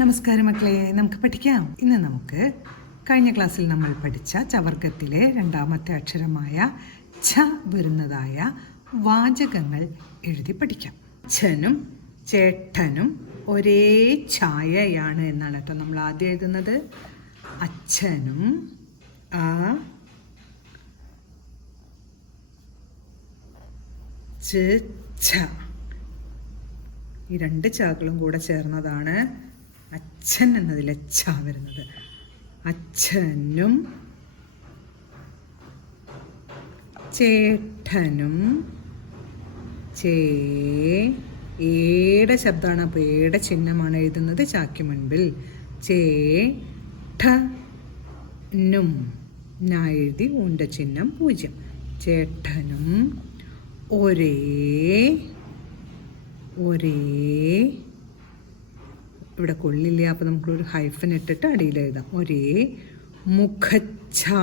നമസ്കാരം മക്കളെ, നമുക്ക് പഠിക്കാം. ഇന്ന് നമുക്ക് കഴിഞ്ഞ ക്ലാസ്സിൽ നമ്മൾ പഠിച്ച ചവർഗത്തിലെ രണ്ടാമത്തെ അക്ഷരമായ ഛ വരുന്നതായ വാചകങ്ങൾ എഴുതി പഠിക്കാം. അച്ഛനും ചേട്ടനും ഒരേ ഛായയാണ് എന്നാണ് കേട്ടോ നമ്മൾ ആദ്യം എഴുതുന്നത്. അച്ഛനും ഛ, ഈ രണ്ട് ചാക്കളും കൂടെ ചേർന്നതാണ് അച്ഛൻ എന്നതിലെ ഛ വരുന്നത്. അച്ഛനും ചേട്ടനും ഏടെ ശബ്ദമാണ്, അപ്പോൾ ഏടെ ചിഹ്നമാണ് എഴുതുന്നത് ചാക്ക് മുൻപിൽ. ചേട്ടനും എഴുതി ഊണ്ട ചിഹ്നം 0. ചേട്ടനും ഒരേ ഇവിടെ കൊള്ളില്ല, അപ്പോൾ നമുക്കൊരു ഹൈഫൻ ഇട്ടിട്ട് അടിയിൽ എഴുതാം. ഒരേ മുഖഛായയാണ്.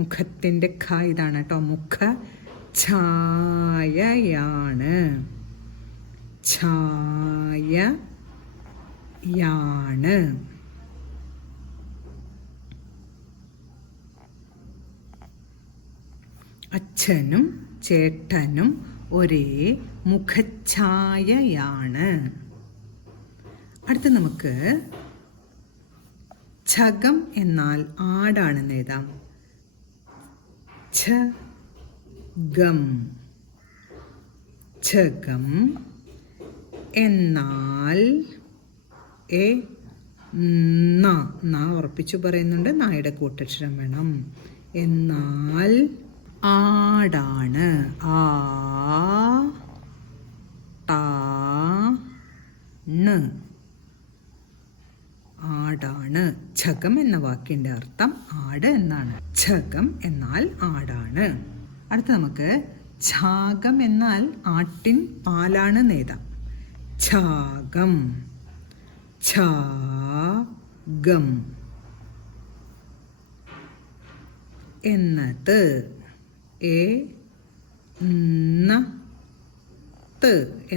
മുഖത്തിൻ്റെ ഖ ഇതാണ് കേട്ടോ. മുഖഛായയാണ്. ഛായയാണ്. അച്ഛനും ചേട്ടനും ഒരേ മുഖഛായയാണ്. അടുത്ത നമുക്ക് ഛഗം എന്നാൽ ആടാണെന്ന് എഴുതാം. ഛഗം. ഛഗം എന്നാൽ ഉറപ്പിച്ചു പറയുന്നുണ്ട്, നായുടെ കൂട്ടക്ഷരം വേണം. എന്നാൽ ആടാണ്. ആടാണ്. ഛഗം എന്ന വാക്കിന്റെ അർത്ഥം ആട് എന്നാണ്. ഛഗം എന്നാൽ ആടാണ്. അടുത്ത നമുക്ക് ഛാഗം എന്നാൽ ആട്ടിൻ പാലാണ് നേതാം. ഛാഗം. ഛാഗം എന്നത്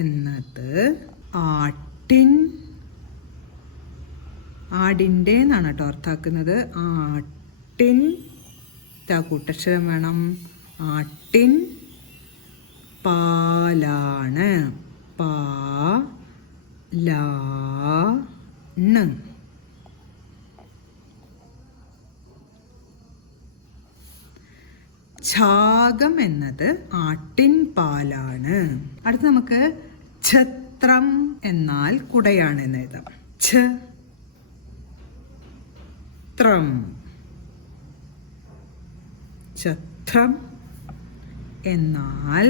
എന്നത് ആടിൻ്റെ എന്നാണ് കേട്ടോ അർത്ഥാക്കുന്നത്. ആട്ടിൻ കൂട്ടക്ഷരം വേണം. ആട്ടിൻ പാലാണ്. പാലാണ്. ഛാഗം എന്നത് ആട്ടിൻ പാലാണ്. അടുത്ത് നമുക്ക് ഛത്രം എന്നാൽ കുടയാണ് എന്ന് എഴുതാം. ഛത്രം. ഛത്രം എന്നാൽ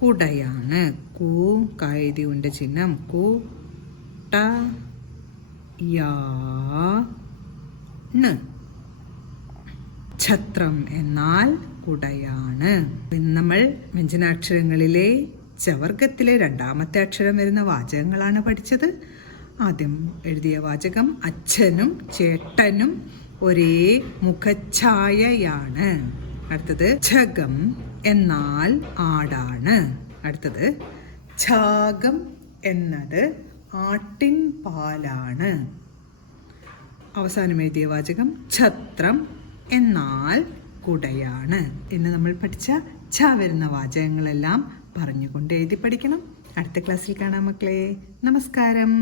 കുടയാണ്. കൈതിയുടെ ചിഹ്നം ഛത്രം എന്നാൽ കുടയാണ്. നമ്മൾ വ്യഞ്ജനാക്ഷരങ്ങളിലെ ചവർഗത്തിലെ രണ്ടാമത്തെ അക്ഷരം വരുന്ന വാചകങ്ങളാണ് പഠിച്ചത്. ആദ്യം എഴുതിയ വാചകം അച്ഛനും ചേട്ടനും ഒരേ മുഖഛായയാണ്. അടുത്തത് ഛഗം എന്നാൽ ആടാണ്. അടുത്തത് ഛാഗം എന്നത് ആട്ടിൻ പാലാണ്. അവസാനം എഴുതിയ വാചകം ഛത്രം എന്നാൽ കുടയാണ്. ഇന്ന് നമ്മൾ പഠിച്ച ഛ വരുന്ന വാചകങ്ങളെല്ലാം പറഞ്ഞുകൊണ്ട് എഴുതി പഠിക്കണം. അടുത്ത ക്ലാസ്സിൽ കാണാം മക്കളെ. നമസ്കാരം.